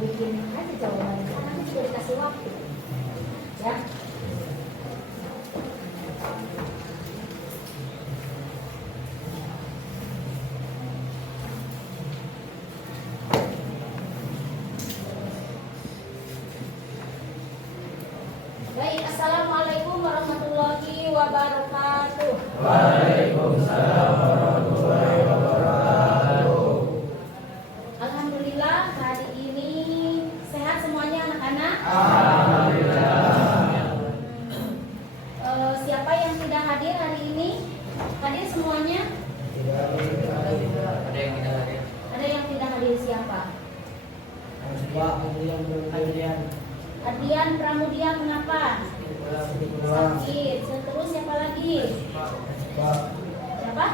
bikin aja jawabannya, kan nanti sudah dikasih waktu ya. Baik, assalamualaikum warahmatullahi wabarakatuh. Waalaikumsalam warahmatullahi wabarakatuh. Alhamdulillah hari ini sehat semuanya anak-anak. Alhamdulillah. Siapa yang tidak hadir hari ini? Hadir semuanya? Ada yang tidak hadir. Ada yang tidak hadir siapa? Adrian Pramudia, kenapa? Sakit. Terus siapa lagi? Siapa?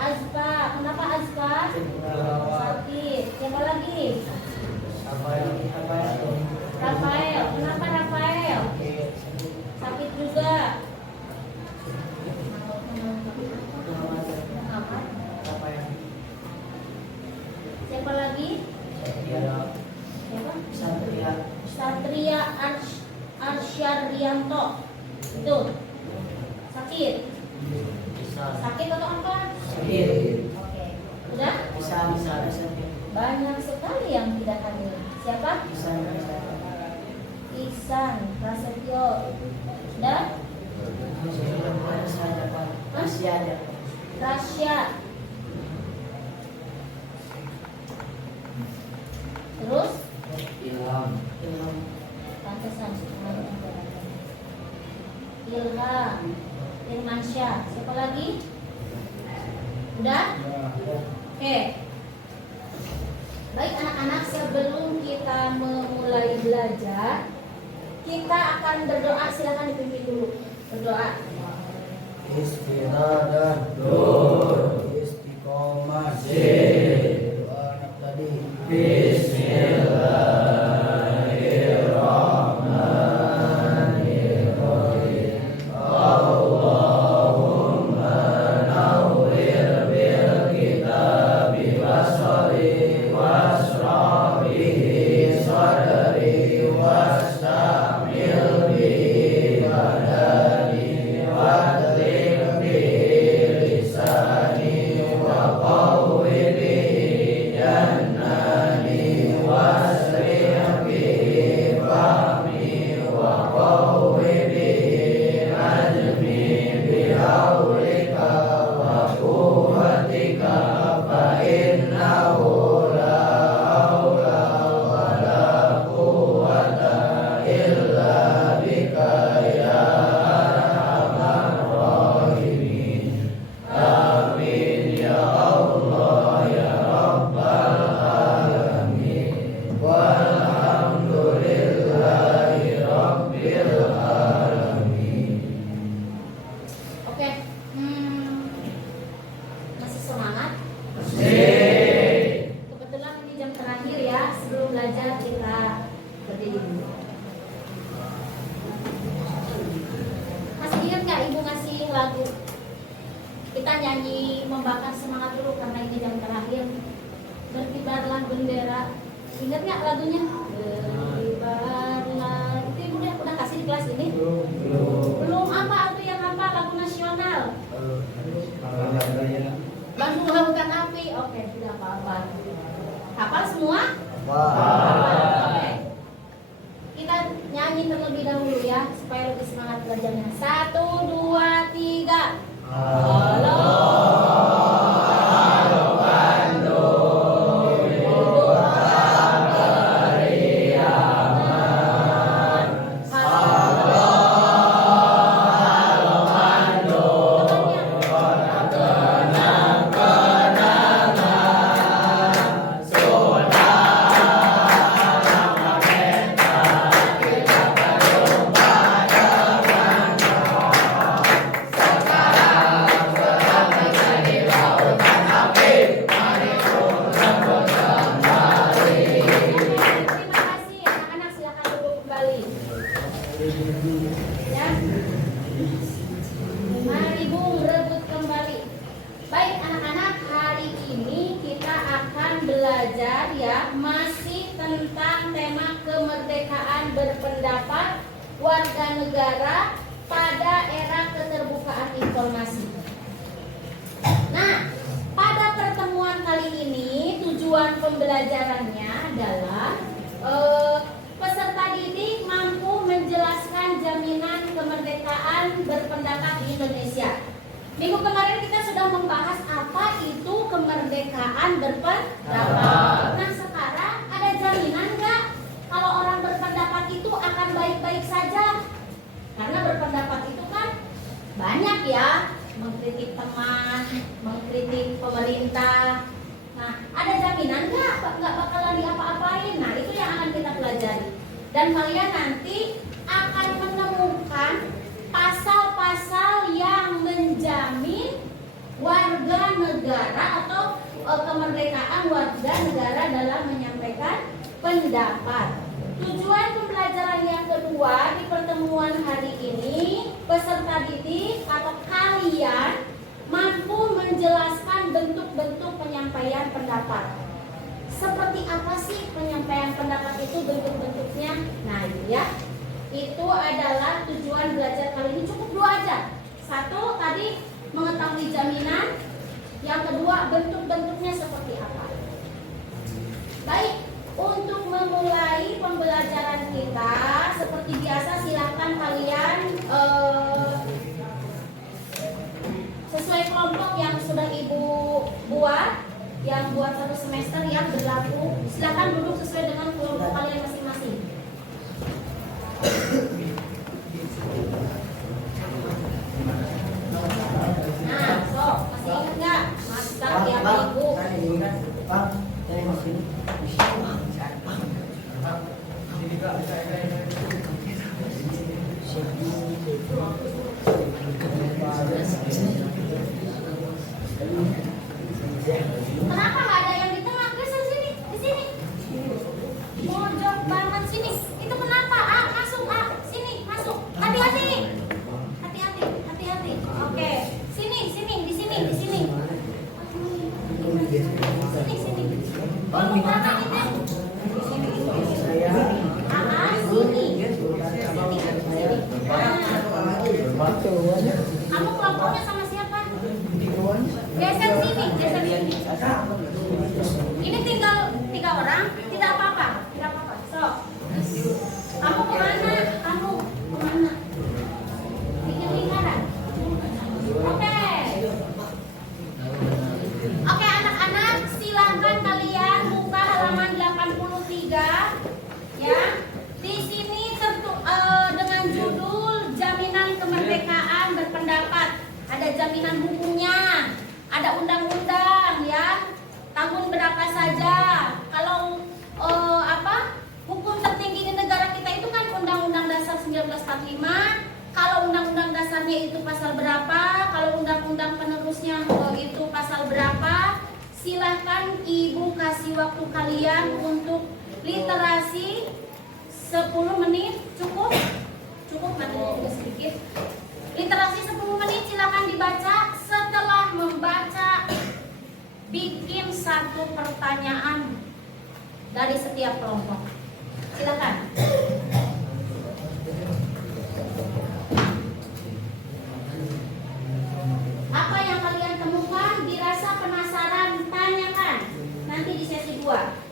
Azfa. Kenapa Azfa? Sakit. Siapa lagi? Rafael. Kenapa Rafael? Sakit juga. Muhammad. Siapa lagi? Siapa? Satria Arsyarianto. Itu sakit. Sakit atau apa? Oke. Udah? Banyak sekali yang tidak hadir. Siapa? Ihsan Prasetyo. Sudah? Rasya. Terus? Ilham. Pantesan Ilham, Irmansyah. Siapa lagi? Udah? Oke. Baik anak-anak, sebelum kita memulai belajar, kita akan berdoa. Silakan dipimpin dulu. Berdoa. Istilah dan Nur. Istiqomah. Doa anak tadi. Oke. Masih semangat? Kebetulan ini jam terakhir ya. Sebelum belajar kita berdiri dulu. Masih ingat nggak ibu ngasih lagu? Kita nyanyi membakar semangat dulu karena ini jam terakhir. Berkibarlah bendera. Ingat nggak lagunya? Berkibarlah. Itu ibu udah kasih di kelas ini? Belum. Apa yang apa? Lagu nasional. Bandung Lautan Api. Oke, tidak apa-apa. Hafal semua? Oke. Kita nyanyi terlebih dahulu ya supaya lebih semangat belajarnya. 1, 2, 3. Halo. Ya. Mari Bu rebut kembali. Baik anak-anak, hari ini kita akan belajar ya masih tentang berpendapat warga negara pada era keterbukaan informasi. Nah, pada pertemuan kali ini tujuan pembelajarannya adalah peserta didik mampu menjelaskan jaminan kemerdekaan berpendapat di Indonesia. Minggu kemarin kita sudah membahas apa itu kemerdekaan berpendapat. Nah, sekarang ada jaminan nggak kalau orang berpendapat itu akan baik-baik saja? Karena berpendapat itu kan banyak ya, mengkritik teman, mengkritik pemerintah. Nah, ada jaminan nggak bakalan diapa-apain? Nah, itu yang akan kita pelajari. Dan kalian nanti akan menemukan pasal-pasal yang menjamin warga negara atau kemerdekaan warga negara dalam menyampaikan pendapat. Tujuan pembelajaran yang kedua di pertemuan hari ini, peserta didik atau kalian mampu menjelaskan bentuk-bentuk penyampaian pendapat. Seperti apa sih penyampaian pendapat itu bentuk-bentuknya? Nah, itu ya. Itu adalah tujuan belajar kali ini, cukup dua aja. Satu, tadi mengetahui jaminan. Yang kedua, bentuk-bentuknya seperti apa. Baik, untuk memulai pembelajaran kita, seperti biasa silahkan kalian sesuai kelompok yang sudah ibu buat, yang buat satu semester yang berlaku, silahkan duduk sesuai dengan kelompok kalian masing-masing. Nah, sok, masih ingat nggak? Master yang ibu. Kenapa nggak ada yang di tengah? Geser sini, di sini. Mojok banget sini. Itu kenapa? Masuk, sini, masuk. Hati-hati. Hati-hati. Oke. Sini, di sini. Sini. Sini. Kalau mana ini? Sini. Kamu kelompoknya sama siapa? Geser sini. Ini tinggal 3 orang, tidak apa-apa. So, kamu kemana? Bikin lingkaran. Oke, anak-anak, silakan kalian buka halaman 83 ya. Di sini dengan judul jaminan kemerdekaan berpendapat. Ada jaminan hukumnya, ada undang-undang ya. Tahun berapa saja. Kalau hukum tertinggi di negara kita itu kan Undang-Undang Dasar 1945. Kalau undang-undang dasarnya itu pasal berapa, kalau undang-undang penerusnya itu pasal berapa. Silahkan ibu kasih waktu kalian untuk literasi 10 menit. Cukup materinya juga sedikit. Literasi 10 menit silahkan dibaca. Setelah membaca, bikin satu pertanyaan dari setiap kelompok. Silakan. Apa yang kalian temukan, dirasa penasaran, tanyakan nanti di sesi 2.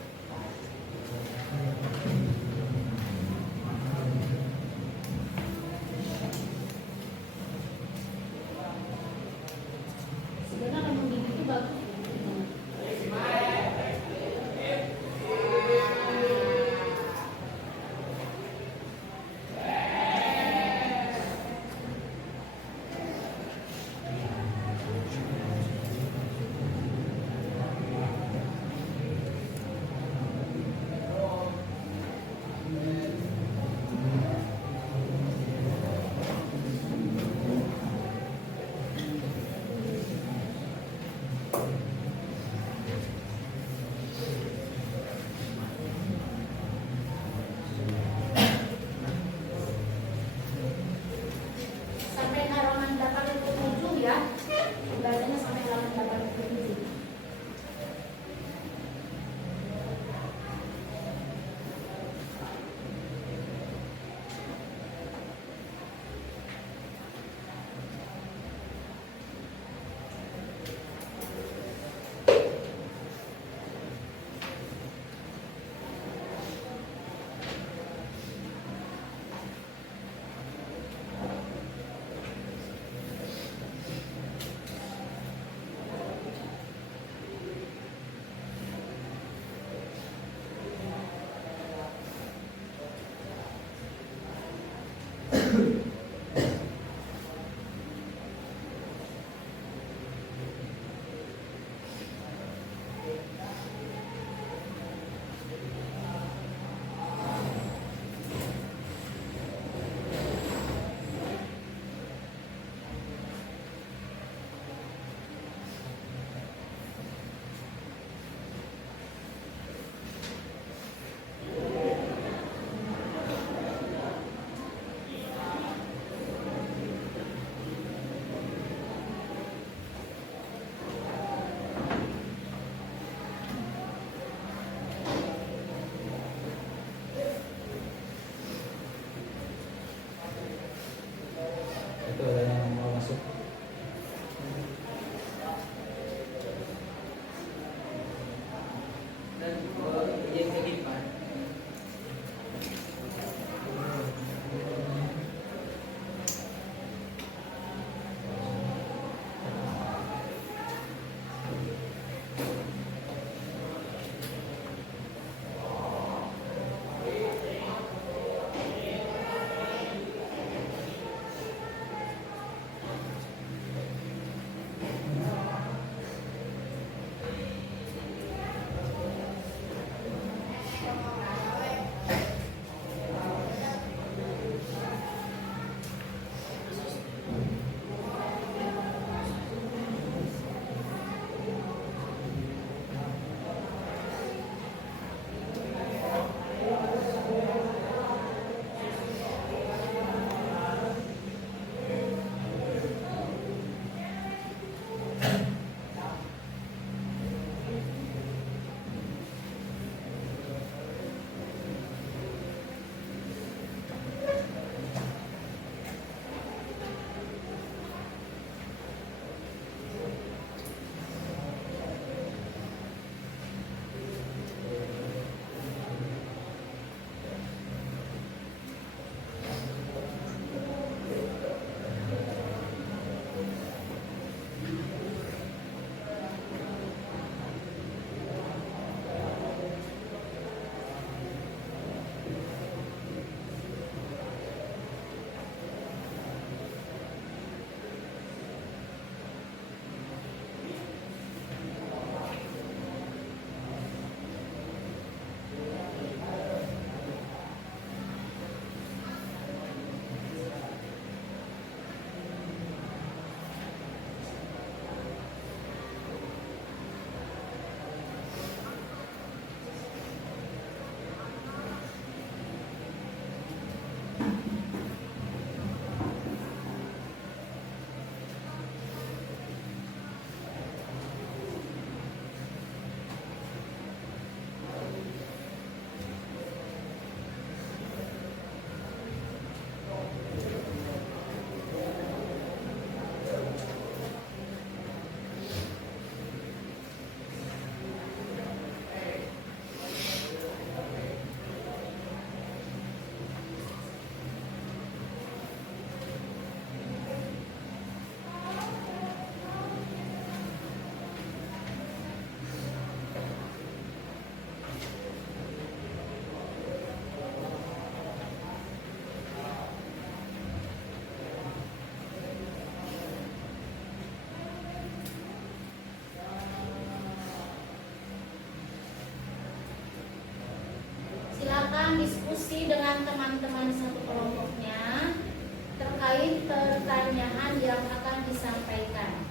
terkait pertanyaan yang akan disampaikan.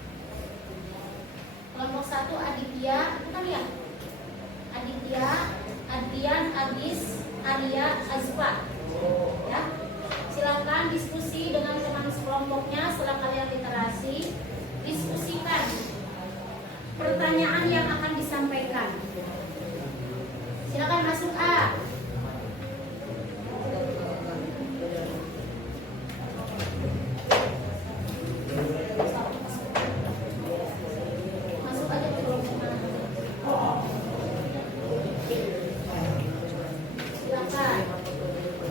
Kelompok 1 Aditya, itu kan ya? Aditya, Adrian, Adis, Arya, Azfa. Ya. Silakan diskusi dengan teman sekelompoknya setelah kalian literasi. Diskusikan pertanyaan yang akan disampaikan. Silakan masuk A. Masuk aja ke kelompok A. Silakan.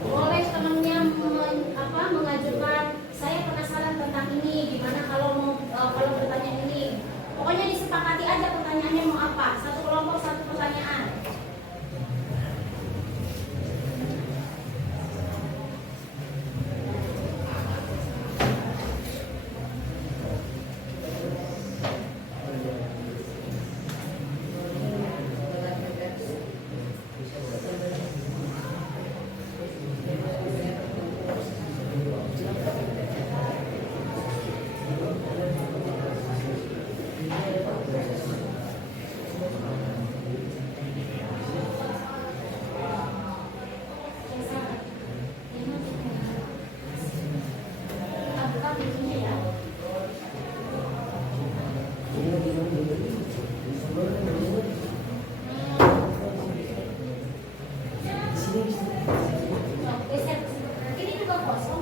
Boleh temannya mengajukan, saya penasaran tentang ini, gimana kalau bertanya ini. Pokoknya disepakati aja pertanyaannya mau apa. Satu kelompok satu pertanyaan. Ini juga kosong.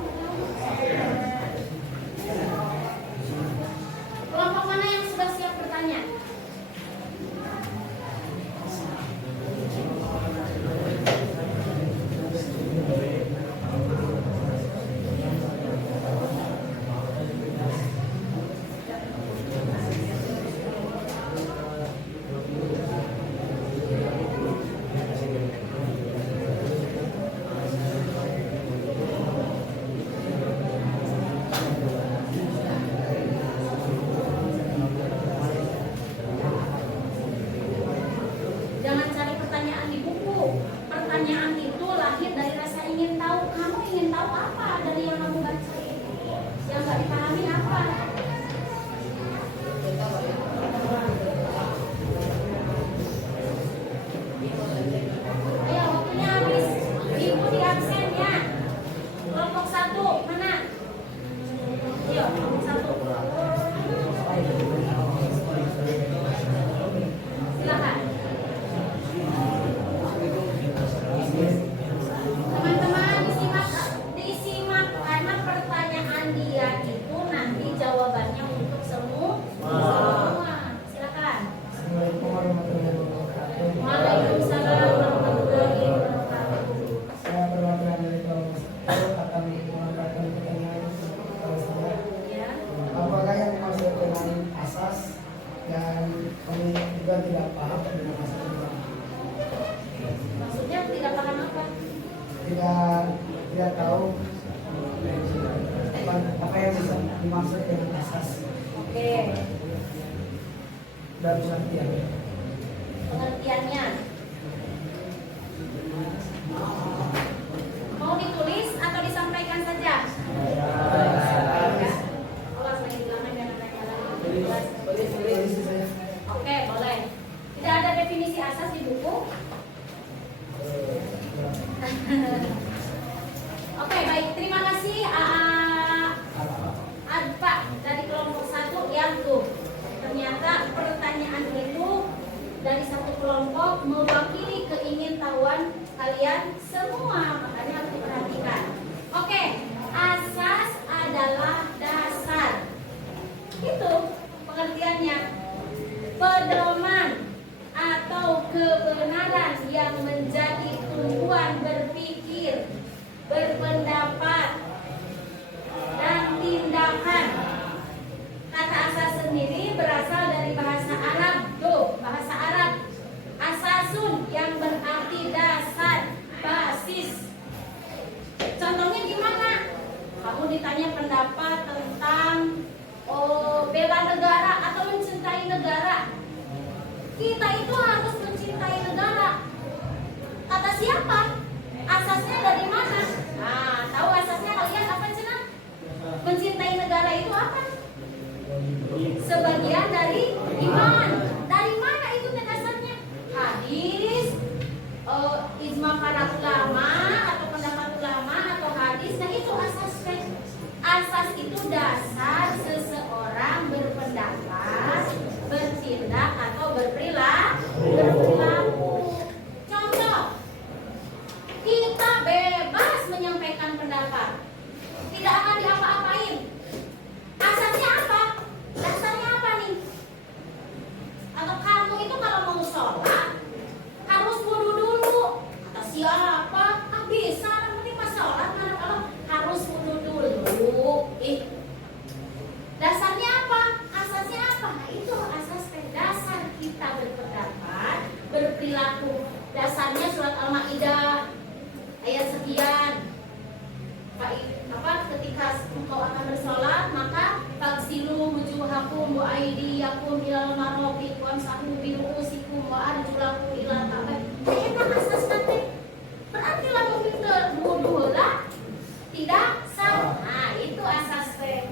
Kelompok mana yang sudah siap bertanya? Jangan cari pertanyaan di buku. Pertanyaan itu lahir dari rasa ingin tahu. Kamu ingin tahu apa dari yang kamu baca ini? Yang nggak dipahami apa? Ayo, waktunya habis. Ibu di absennya. Kelompok 1 mana? Ayo, kelompok 1. Silakan. Teman-teman disimak karena pertanyaan dia itu nanti jawabannya untuk semua. Silakan. Assalamualaikum warahmatullahi wabarakatuh. Waalaikumsalam warahmatullahi wabarakatuh. Saya perwakilan dari kelompok 1 akan mengangkat pertanyaan kepada saya. Ya. Apakah yang dimaksud dengan asas dan kami juga tidak paham dengan asas itu? Maksudnya tidak paham apa? Tidak tahu apa yang bisa dimaksud dengan asas Oke. dan pengertian. Pengertiannya. Mau ditulis atau disampaikan saja? Ya. Awas lagi bilangnya biar mereka lagi. Oke, boleh. Tidak ada definisi asas di buku. Oke, baik. Terima kasih Adpa dari kelompok 1 yang tuh. Ternyata pertanyaan itu dari satu kelompok mewakili keingintahuan kalian semua, makanya harus diperhatikan. Oke, asas adalah dasar. Itu pengertiannya. Pedoman atau kebenaran yang menjadi tumpuan berpikir, berpendapat, dan tindakan. Kata asas sendiri berasal dari bahasa Arab. Bahasa Arab asasun yang berarti dasar, basis. Contohnya gimana? Kamu ditanya pendapat tentang bela negara atau mencintai negara. Kita itu harus mencintai negara. Kata siapa? Asasnya dari mana? Nah, tahu asasnya kalian apa, Cina? mencintai negara itu apa? Sebagian dari iman. Dari mana itu dasarnya? Hadis, ijma para ulama atau pendapat ulama atau hadis. Nah itu asas. Asas itu dasar seseorang berpendapat, bertindak atau berperilaku. Contoh, kita bebas menyampaikan pendapat, tidak akan diapa-apain. Asasnya apa? Dasarnya apa nih? Atau kamu itu kalau mau sholat harus wudu dulu? Atau siapa? Bisa, yang penting pas sholat mana kalau harus wudu dulu. Dasarnya apa? Asasnya apa? Nah, itu asas dasar kita berpendapat, berperilaku. Dasarnya surat Al-Maidah ayat sekian. Ketika engkau akan bersolat, maka fagsilu wujuhakum wa aydiyakum ilal marafiq wamsahu bi ru'usikum wa arjulakum ilal ka'bayn. Eta asas nanti. Berarti lamun kita wudu lah tidak sah. Nah, itu asas teh.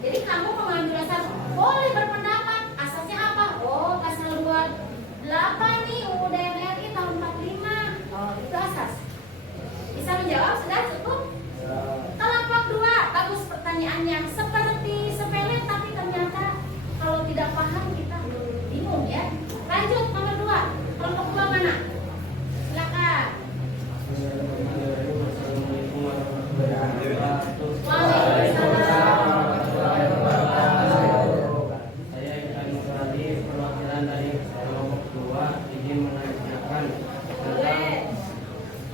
Jadi kamu mengambil asas boleh berpendapat. Asasnya apa? Oh, pasal 28 nih UUD RI tahun 45. Oh, itu asas. Bisa menjawab sudah cukup? Kelompok 2, bagus pertanyaannya. Seperti sepele tapi ternyata kalau tidak paham kita bingung ya. Lanjut nomor 2. Kelompok 2 mana? Silakan. Saya akan mengenali perwakilan dari kelompok 2 ingin menanyakan tentang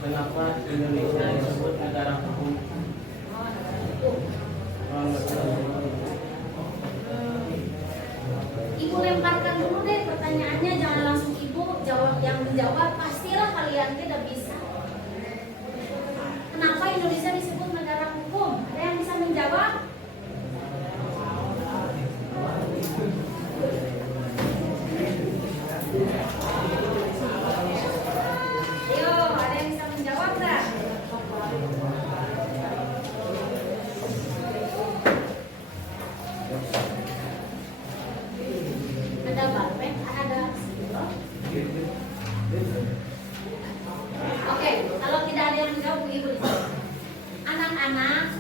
kenapa Indonesia disebut negara hukum. Ibu lemparkan dulu deh pertanyaannya, jangan langsung ibu jawab. Yang menjawab pastilah kalian tidak bisa. Kenapa Indonesia disebut negara hukum? Ada yang bisa menjawab? Ayo, ada yang bisa menjawab nggak? Ada balpen, ada spidol. Oke, kalau tidak ada yang menjawab, ibu. Anak-anak,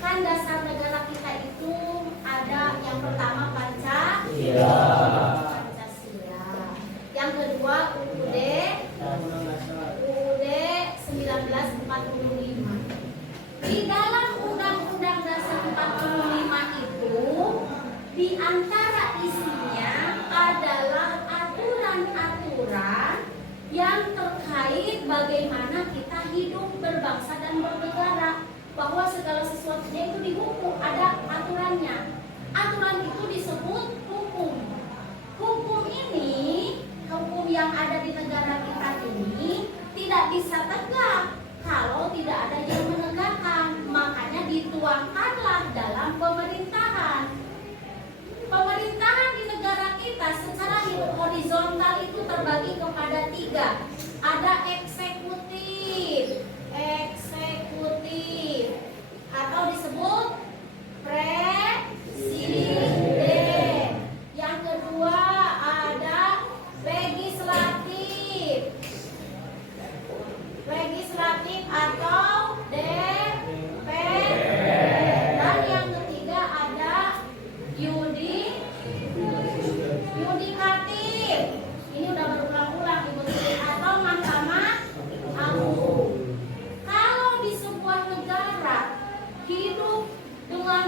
kan dasar negara kita itu ada yang pertama Pancasila. Yang kedua UUD 1945. Di dalam Undang-Undang Dasar 45 itu, di antara isinya adalah aturan-aturan yang terkait bagaimana kita hidup berbangsa dan bernegara, bahwa segala sesuatunya itu dihukum, ada aturannya. Aturan itu disebut hukum. Hukum ini, hukum yang ada di negara kita ini tidak bisa tegak kalau tidak ada yang menegakkan. Makanya dituangkanlah dalam pemerintahan. Pemerintahan di negara kita secara horizontal itu terbagi kepada 3. Ada eksekutif atau disebut presiden. Yang kedua ada legislatif atau DPR. Dan yang ketiga ada yudikatif. Ini udah berulang-ulang Ibu atau Mahkamah Agung. Kalau di sebuah negara hidup dengan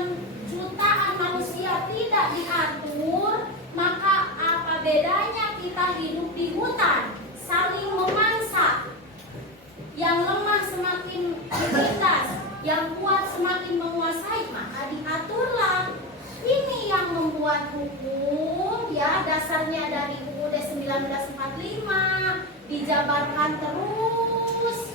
jutaan manusia tidak diatur, maka apa bedanya kita hidup di hutan, saling memangsa. Yang lemah semakin ditindas, yang kuat semakin menguasai, maka diaturlah. Ini yang membuat hukum, ya, dasarnya dari UUD 1945 dijabarkan terus.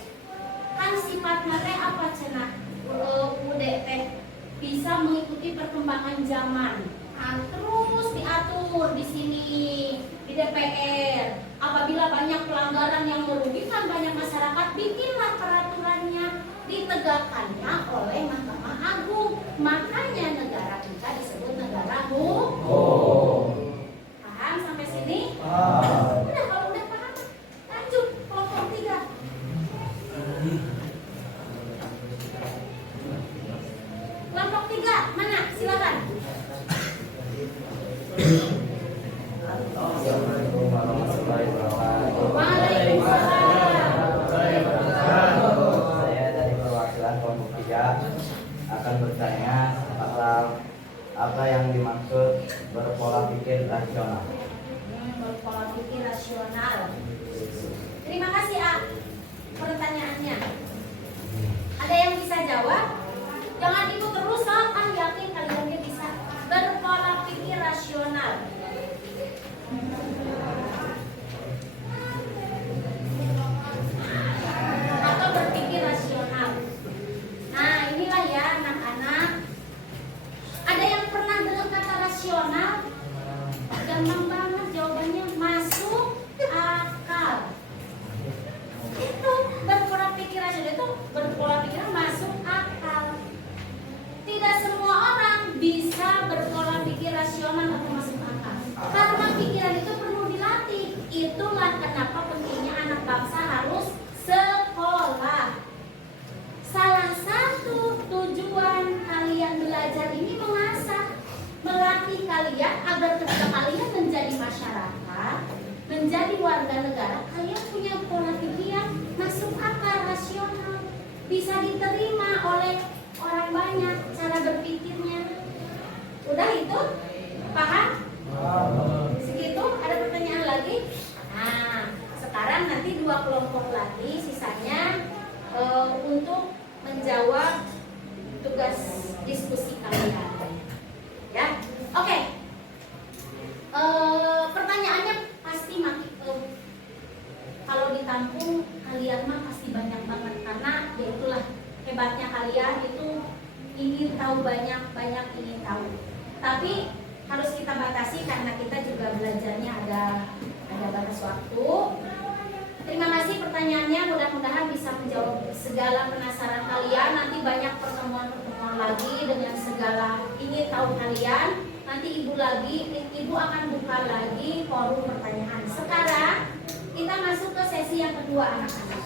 Kan sifatnya teh apa cenah? UUD teh bisa mengikuti perkembangan zaman. Nah, terus diatur di sini di DPR. Apabila banyak pelanggaran yang merugikan banyak masyarakat, bikinlah peraturannya, ditegakkannya oleh Mahkamah Agung. Makanya negara kita disebut negara hukum. Paham sampai sini? Udah, kalau udah paham, lanjut kelompok 3. Kelompok 3 mana? Silakan. Assalamualaikum warahmatullahi wabarakatuh. Waalaikumsalam. Saya dari perwakilan kelompok 3 akan bertanya apa yang dimaksud berpola pikir rasional. Berpola pikir rasional. Terima kasih pertanyaannya. Ada yang bisa jawab? Jangan ikut terus, kan yakin kalian bisa. Berpola pikir rasional. Atau berpikir rasional. Nah, inilah ya anak-anak. Ada yang pernah dengar kata rasional? Gampang banget jawabannya, masuk akal. Itu berpola pikir rasional, itu berpola pikir masuk akal. Tidak semua orang bisa berpola pikir rasional atau masuk akal. Karena pikiran itu perlu dilatih. Itulah kenapa pentingnya anak bangsa harus sekolah. Salah satu tujuan kalian belajar ini mengasah, melatih kalian agar ketika kalian menjadi masyarakat, menjadi warga negara, kalian punya pola pikir yang masuk akal, rasional, bisa diterima oleh orang banyak cara berpikirnya. Udah itu? Paham? Segitu? Ada pertanyaan lagi? Nah, sekarang nanti 2 kelompok lagi, sisanya untuk menjawab tugas diskusi kalian. Ya, oke. Pertanyaannya pasti kalau ditampung kalian mah pasti banyak banget, karena ya itulah hebatnya kalian itu ingin tahu banyak ingin tahu. Tapi harus kita batasi karena kita juga belajarnya ada batas waktu. Terima kasih pertanyaannya, mudah-mudahan bisa menjawab segala penasaran kalian. Nanti banyak pertemuan lagi dengan segala ingin tahu kalian. Nanti ibu akan buka lagi forum pertanyaan. Sekarang kita masuk ke sesi yang kedua, anak-anak.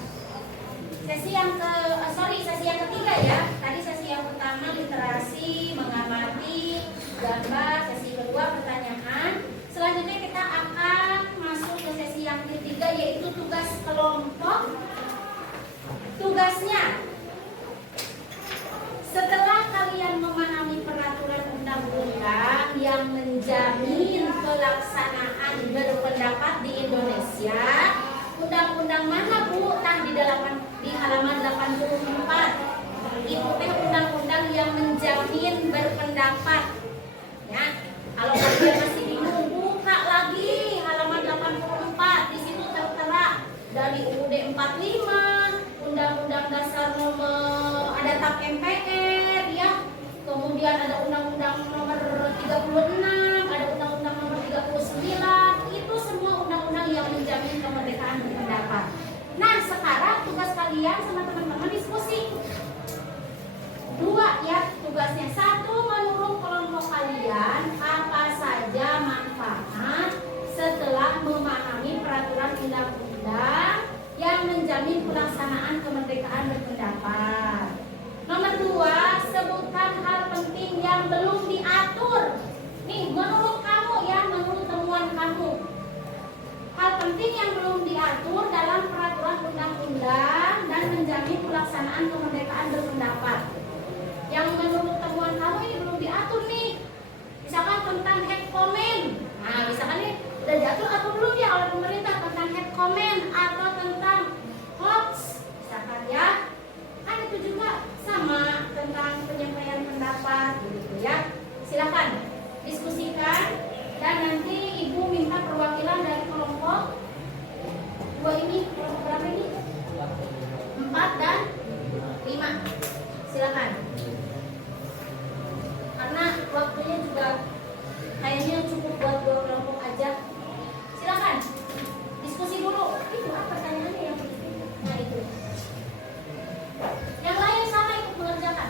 Sesi yang ketiga ya. Tadi sesi yang pertama literasi, mengamati, gambar. Sesi kedua pertanyaan. Selanjutnya kita akan masuk ke sesi yang ketiga, yaitu tugas kelompok. Tugasnya, setelah kalian memahami peraturan undang-undang yang menjamin pelaksanaan berpendapat di Indonesia, undang-undang mana Bu? Di halaman 84. Itu undang-undang yang menjamin berpendapat. Ya, kalau kalian masih bingung, buka lagi halaman 84. Di situ tertera dari UUD 45, Undang-Undang Dasar ada TAP MPR, ya. Kemudian ada Undang-Undang nomor 36, ada Undang-Undang nomor 39. Itu semua undang-undang yang menjamin kemerdekaan berpendapat. Nah, sekarang tugas kalian sama teman-teman diskusi. 2 ya tugasnya. 1, menurut kelompok kalian apa saja manfaat setelah memahami peraturan undang-undang yang menjamin pelaksanaan kemerdekaan berpendapat. Nomor 2, sebutkan hal penting yang belum diatur. Nih, menurut kamu ya, menurut temuan kamu, hal penting yang belum diatur dalam peraturan undang-undang dan menjamin pelaksanaan kemerdekaan berpendapat. Yang menurut temuan kamu ini belum diatur nih. Misalkan tentang head comment. Nah, misalkan ini udah diatur atau belum ya oleh pemerintah tentang head comment atau tentang hoax. Misalkan ya. Kan itu juga sama tentang penyampaian pendapat gitu ya. Silakan diskusikan dan nanti Ibu minta perwakilan dari kelompok 2 ini, kelompok berapa ini? 4 dan 5. Silakan. Karena waktunya juga kayaknya cukup buat 2 kelompok aja. Silakan diskusi dulu. Itu apa pertanyaannya yang nah itu. Yang lain sama ikut mengerjakan.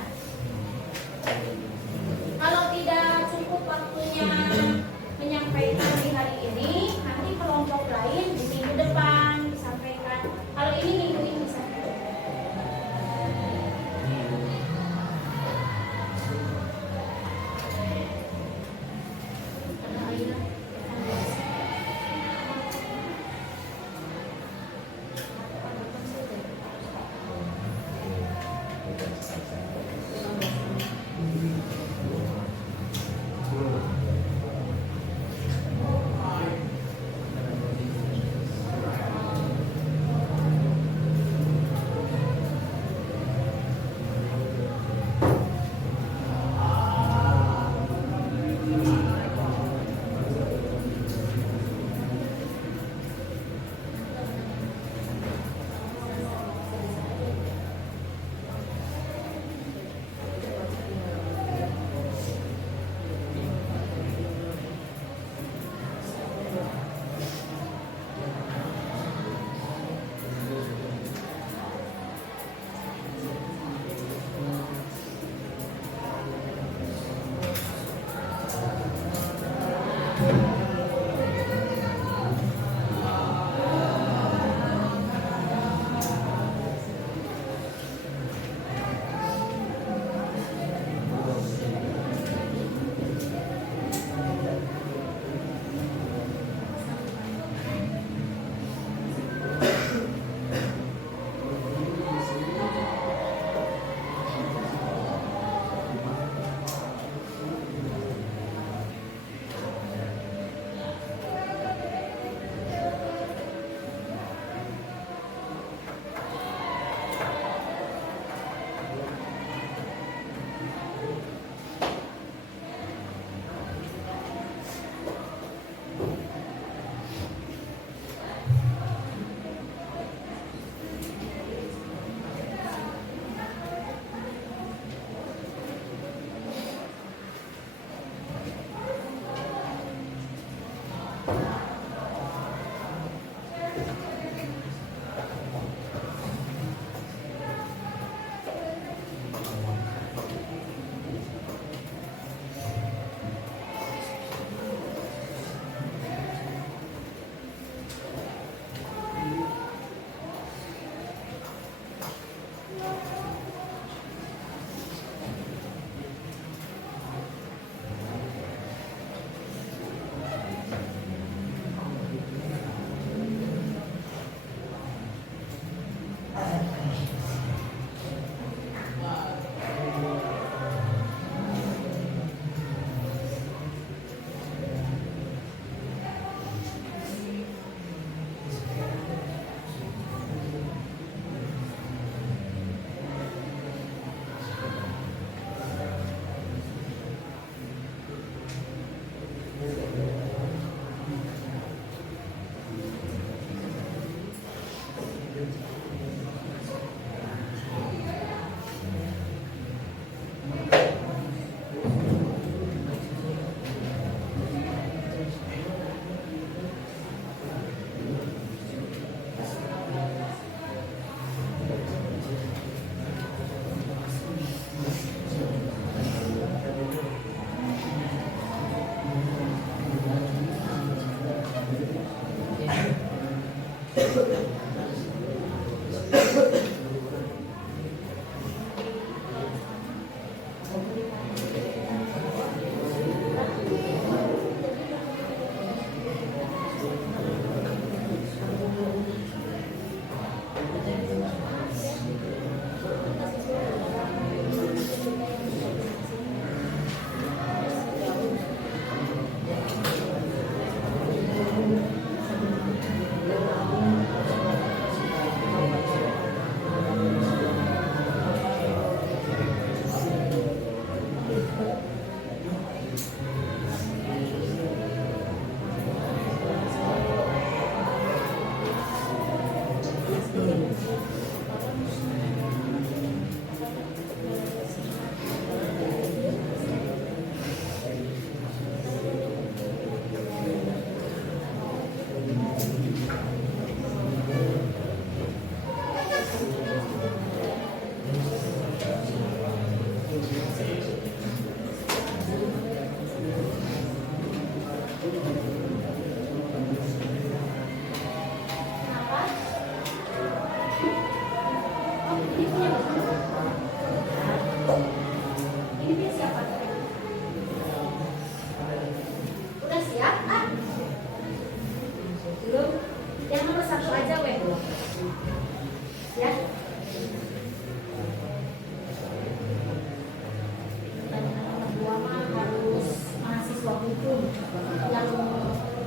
yang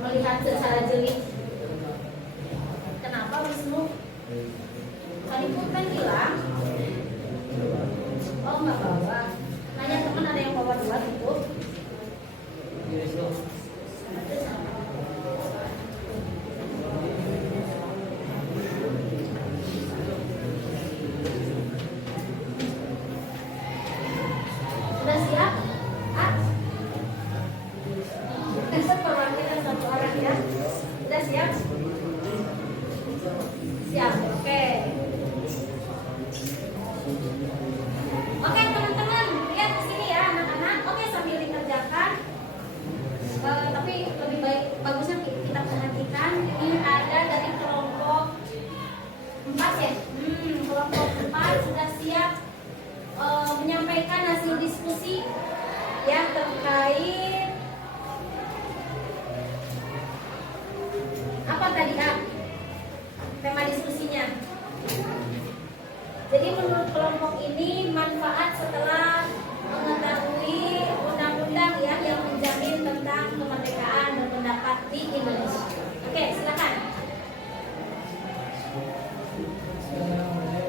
melihat secara jeli. Kenapa Wisnu? Tadi pun kan hilang. Oh nggak bawa. Nanya teman ada yang bawa 2 gitu. Sudah siap? Ah? Perwakilan 1 orang ya. Sudah siap? Siap, oke. Oke teman-teman, lihat ke sini ya anak-anak. Oke sambil dikerjakan. Tapi lebih baik bagusnya kita perhatikan. Ini ada dari kelompok 4 ya. Kelompok 4 sudah siap menyampaikan hasil diskusi ya terkait apa tadi Kak? Tema diskusinya. Jadi menurut kelompok ini manfaat setelah mengetahui undang-undang ya yang menjamin tentang kemerdekaan berpendapat di Indonesia. Oke, silakan.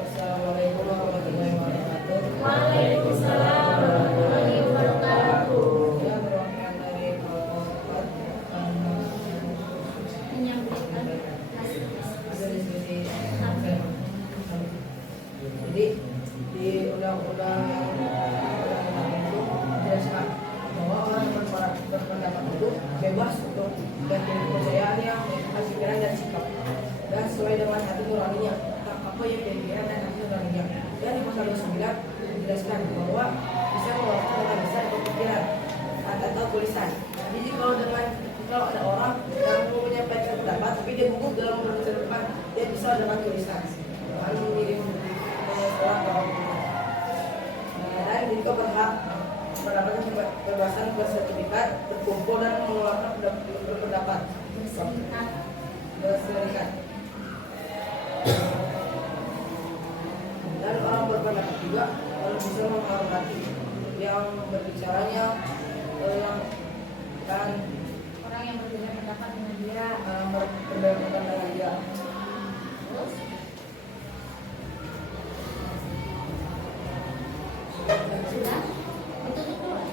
Assalamualaikum warahmatullahi wabarakatuh. Waalaikumsalam warahmatullahi wabarakatuh. Saya perwakilan dari kelompok 4 akan Menyampaikan hasil ada diskusi. Oke. Jadi di undang-undang yang itu dijelaskan bahwa orang berpendapat itu bebas untuk ganti kepercayaan yang pikiran dan sikap dan sesuai dengan hati nuraninya apa yang dia pikiran dan hati nuraninya. Dan di pasal 29 dijelaskan bahwa bisa mengeluarkan dengan lisan atau pikiran atau tulisan. Jadi kalau ada orang yang mau menyampaikan pendapat tapi dia gugup dalam mengucapkan, dia bisa dengan tulisan. Mengirim surat dan juga berhak mendapatkan kebebasan bersertifikat berkumpul dan mengeluarkan pendapat berserikat. Dan orang berpendapat juga harus bisa menghormati yang berbicaranya dan Orang yang berbeda pendapat dengan dia. berpendapat dengan dia. Terus sudah ditutup dulu.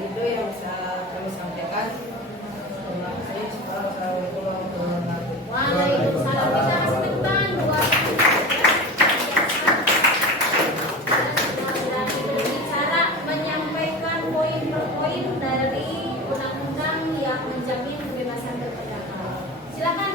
Itu yang bisa kami sampaikan. Terima kasih. Assalamualaikum warahmatullahi wabarakatuh. Waalaikumsalam. Kita kasih tepuk tangan buat berani berbicara menyampaikan poin per poin dari undang-undang yang menjamin kebebasan berpendapat. Silakan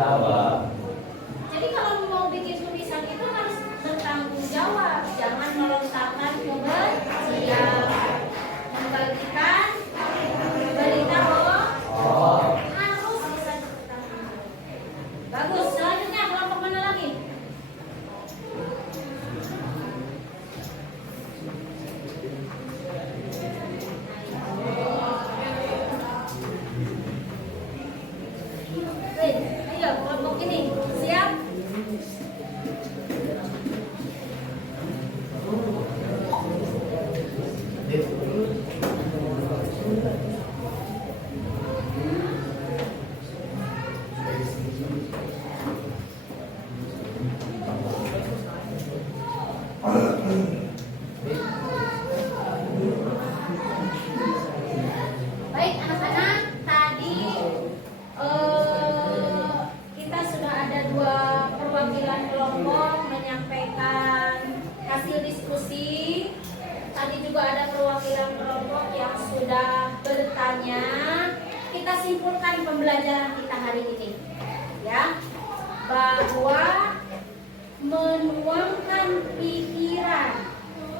Jadi kalau mau bikin tulisan itu harus bertanggung jawab, jangan melontarkan kebencian, membagikan berita bohong, harus bisa bertanggung jawab. Bagus, selanjutnya kelompok mana lagi? Ayo, kelompok ini siap? Baik anak-anak, tadi kita sudah ada 2 perwakilan kelompok menyampaikan hasil diskusi. Tadi juga ada perwakilan kelompok yang sudah bertanya. Kita simpulkan pembelajaran kita hari ini, ya, bahwa menuangkan pikiran,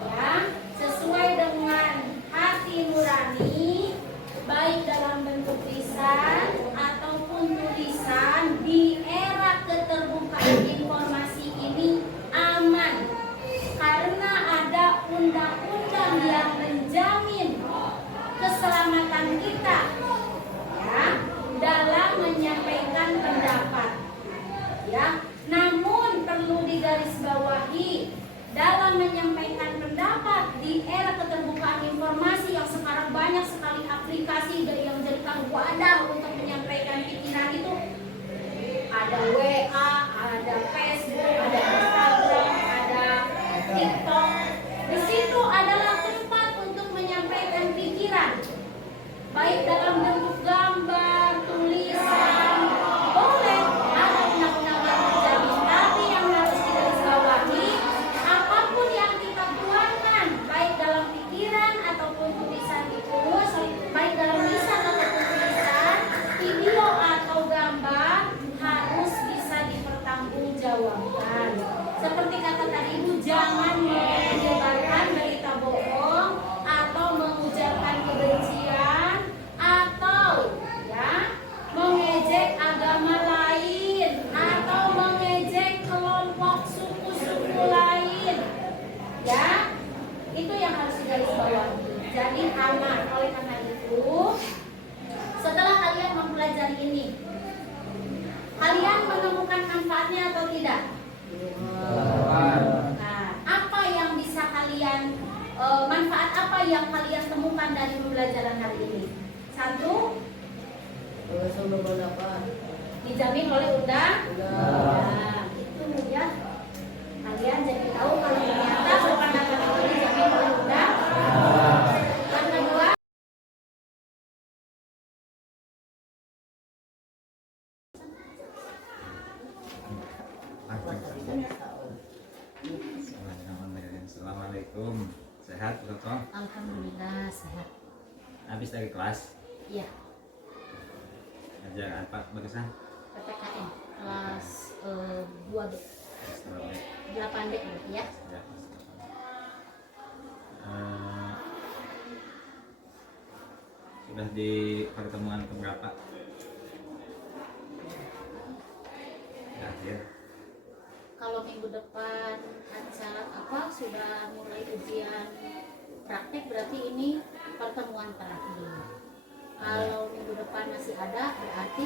ya, sesuai dengan hati nurani, baik dalam bentuk lisan ataupun tulisan, di era keterbukaan informasi ini aman karena ada undang-undang yang menjamin keselamatan kita, ya, dalam menyampaikan pendapat, ya. Namun perlu digarisbawahi, dalam menyampaikan pendapat di era keterbukaan informasi yang sekarang banyak sekali aplikasi yang menjadikan wadah untuk menyampaikan pikiran itu, ada WA, ada Facebook, ada Instagram, ada TikTok. Di situ adalah tempat untuk menyampaikan pikiran, baik dalam bentuk gambar, tulisan, boleh ada undang-undang yang terjadi, tapi yang harus digarisbawahi, apapun yang kita tuangkan, baik dalam pikiran ataupun tulisan itu, baik dalam lisan ataupun tulisan, video atau gambar, harus bisa dipertanggungjawabkan. Seperti kata tadi Ibu, jangan menyebarkan berita bohong atau mengujarkan kebencian atau, ya, mengejek agama lain atau mengejek kelompok suku-suku lain, ya. Itu yang harus digarisbawahi. Jadi aman. Oleh karena itu, setelah kalian mempelajari ini, kalian menemukan manfaatnya atau tidak? Nah, apa yang bisa kalian manfaat apa yang kalian temukan dari pembelajaran hari ini? 1, Langsung berpendapat. dijamin oleh undang-undang. Itu ya. Kalian jadi tahu kalau ternyata berpendapat itu dijamin oleh undang-undang. Yang kedua, Assalamualaikum. Sehat, Toto? alhamdulillah sehat. Habis dari kelas? Iya, Ngajar apa bagusan? PPKN kelas 2B, 8B berarti ya. Ya. Sudah di pertemuan keberapa? Akhir. Kalau minggu depan acara apa sudah mulai ujian praktek, berarti ini pertemuan terakhir. Kalau minggu depan masih ada, berarti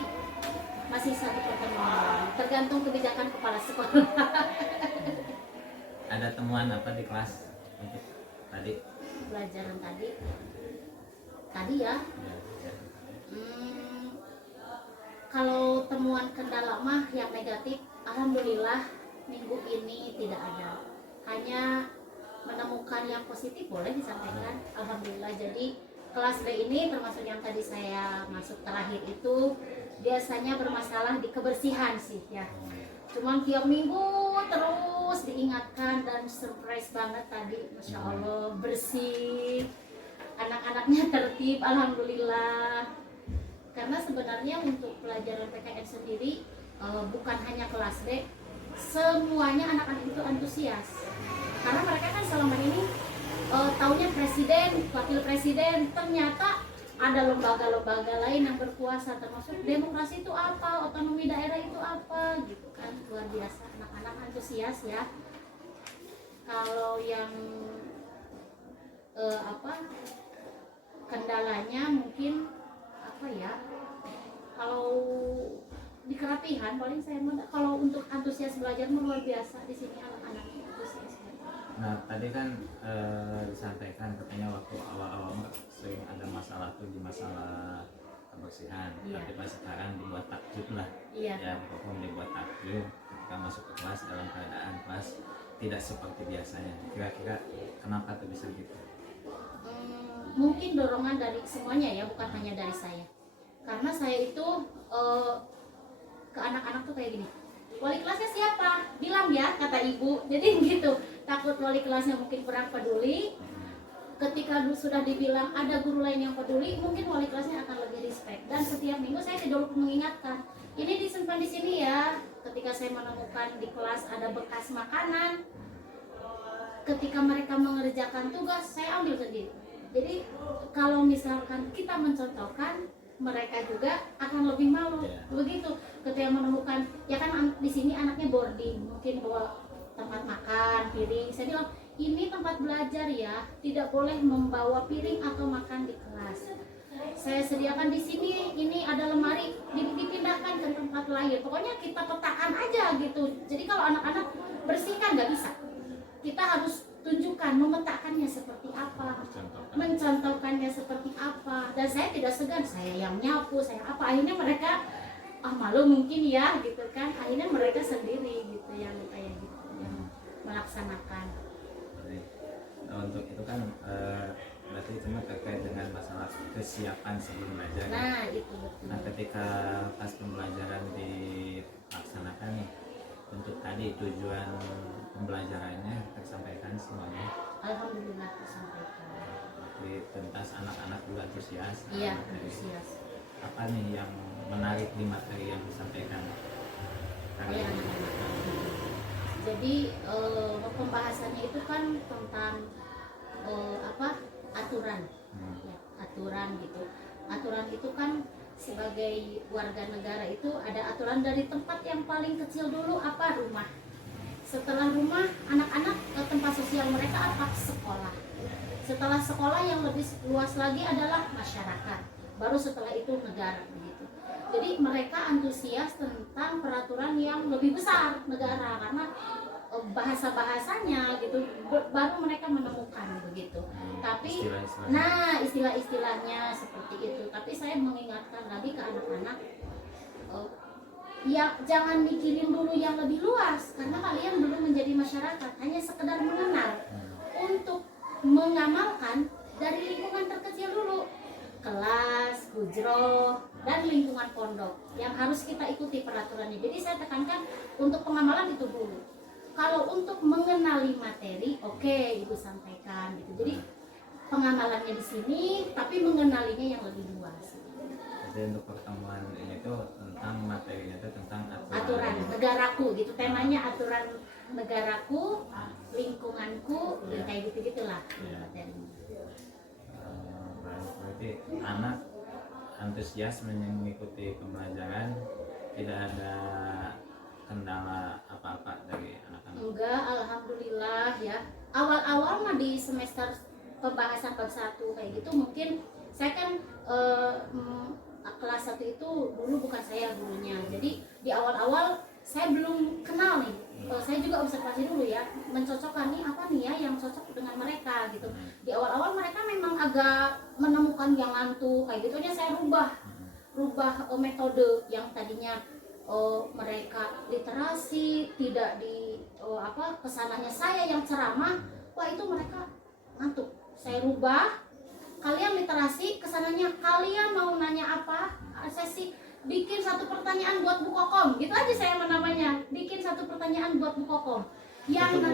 masih 1 pertemuan. Tergantung kebijakan kepala sekolah. Ada temuan apa di kelas untuk tadi? Pelajaran tadi ya. Ya. Kalau temuan kendala mah yang negatif, alhamdulillah minggu ini tidak ada. Hanya menemukan yang positif boleh disampaikan, alhamdulillah. Jadi kelas B ini termasuk yang tadi saya masuk terakhir itu biasanya bermasalah di kebersihan sih ya. Cuman tiap minggu terus diingatkan dan surprise banget tadi, Masya Allah bersih, anak-anaknya tertib, alhamdulillah. Karena sebenarnya untuk pelajaran PKN sendiri bukan hanya kelas D, semuanya anak-anak itu antusias. Karena mereka kan selama ini taunya presiden, wakil presiden, ternyata ada lembaga-lembaga lain yang berkuasa, termasuk demokrasi itu apa, otonomi daerah itu apa, gitu kan. Luar biasa, anak-anak antusias ya. Kalau yang kendalanya mungkin apa ya, kalau di kerapihan paling saya kalau untuk antusias belajar luar biasa di sini anak-anak antusias. Nah tadi kan disampaikan katanya waktu awal-awal sering ada masalah tuh di masalah kebersihan. Iya. Tapi pas sekarang dibuat takjub lah. Iya. Ya pokoknya dibuat takjub ketika masuk ke kelas dalam keadaan kelas tidak seperti biasanya. Kira-kira kenapa tuh bisa gitu? Mungkin dorongan dari semuanya ya, bukan hanya dari saya. Karena saya itu ke anak-anak tuh kayak gini. Wali kelasnya siapa? Bilang ya, kata ibu. Jadi gitu. Takut wali kelasnya mungkin kurang peduli. Ketika sudah dibilang ada guru lain yang peduli, mungkin wali kelasnya akan lebih respect. Dan setiap minggu saya selalu mengingatkan, ini disimpan di sini ya. Ketika saya menemukan di kelas ada bekas makanan, ketika mereka mengerjakan tugas, saya ambil sendiri. Jadi kalau misalkan kita mencontohkan, mereka juga akan lebih malu. Begitu. Ketika menemukan, ya kan di sini anaknya boarding, mungkin bawa tempat makan, piring. Saya bilang, ini tempat belajar ya, tidak boleh membawa piring atau makan di kelas. Saya sediakan di sini, ini ada lemari, dipindahkan ke tempat lain. Pokoknya kita petakan aja gitu. Jadi kalau anak-anak bersihkan nggak bisa. Kita harus tunjukkan, memetakannya seperti apa, mencontohkannya seperti apa. Dan saya tidak segan, saya yang nyapu, saya apa. Akhirnya mereka, malu mungkin ya gitu kan. Akhirnya mereka sendiri gitu yang kayak gitu, yang melaksanakan. Untuk itu kan berarti cuma terkait dengan masalah kesiapan sebelum belajar. Nah itu betul. Nah ketika pas pembelajaran dilaksanakan nih, untuk tadi tujuan pembelajarannya tersampaikan semuanya. Alhamdulillah tersampaikan. Jadi tuntas anak-anak juga antusias. Iya antusias. Apa nih yang menarik di materi yang disampaikan hari Oleh ini? anak-anak. Jadi pembahasannya itu kan tentang aturan, ya, aturan gitu. Aturan itu kan sebagai warga negara itu ada aturan dari tempat yang paling kecil dulu apa rumah. Setelah rumah anak-anak tempat sosial mereka apa sekolah. Setelah sekolah yang lebih luas lagi adalah masyarakat. Baru setelah itu negara begitu. Jadi mereka antusias tentang peraturan yang lebih besar negara karena bahasa-bahasanya gitu baru mereka menemukan begitu. Tapi istilah-istilahnya seperti itu. Tapi saya mengingatkan lagi ke anak-anak ya jangan mikirin dulu yang lebih luas karena kalian belum menjadi masyarakat, hanya sekedar mengenal. Untuk mengamalkan dari lingkungan terkecil dulu. Kelas, hujroh, dan lingkungan pondok yang harus kita ikuti peraturannya. Jadi saya tekankan untuk pengamalan itu dulu. Kalau untuk mengenali materi, oke, Ibu sampaikan gitu. Jadi pengamalannya di sini, tapi mengenalinya yang lebih luas. Jadi untuk pertemuan ini tuh tentang materinya itu tentang Aturan negaraku gitu. Temanya aturan negaraku, lingkunganku, ya. Kayak gitu-gitulah. Ya. Berarti anak antusias mengikuti pembelajaran, tidak ada kendala apa-apa dari anak-anak? Enggak, alhamdulillah ya. Awal-awal mah di semester pembahasan bab 1 kayak gitu mungkin saya kan kelas 1 itu dulu bukan saya gurunya. Jadi di awal-awal saya belum kenal nih. Saya juga observasi dulu ya, mencocokkan nih apa nih ya yang cocok dengan mereka gitu. Di awal-awal mereka memang agak menemukan yang ngantuk kayak gitu aja saya rubah metode yang tadinya mereka literasi tidak di kesananya saya yang ceramah, wah itu mereka ngantuk. Saya rubah, kalian literasi kesananya kalian mau nanya apa, sesi bikin satu pertanyaan buat Bu Kokom, gitu aja saya menamanya, bikin satu pertanyaan buat Bu Kokom. Yang itu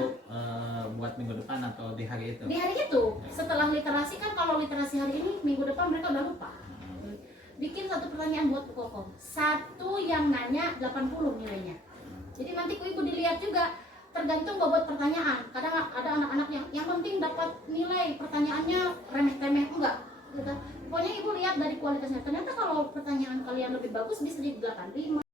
buat minggu depan atau di hari itu? Di hari itu, setelah literasi kan kalau literasi hari ini, minggu depan mereka udah lupa. bikin satu pertanyaan buat Kokom. Satu yang nanya 80 nilainya. Jadi nanti ibu dilihat juga tergantung bobot pertanyaan. Kadang ada anak-anak yang penting dapat nilai, pertanyaannya remeh-temeh enggak gitu. Pokoknya ibu lihat dari kualitasnya. Ternyata kalau pertanyaan kalian lebih bagus bisa di 85.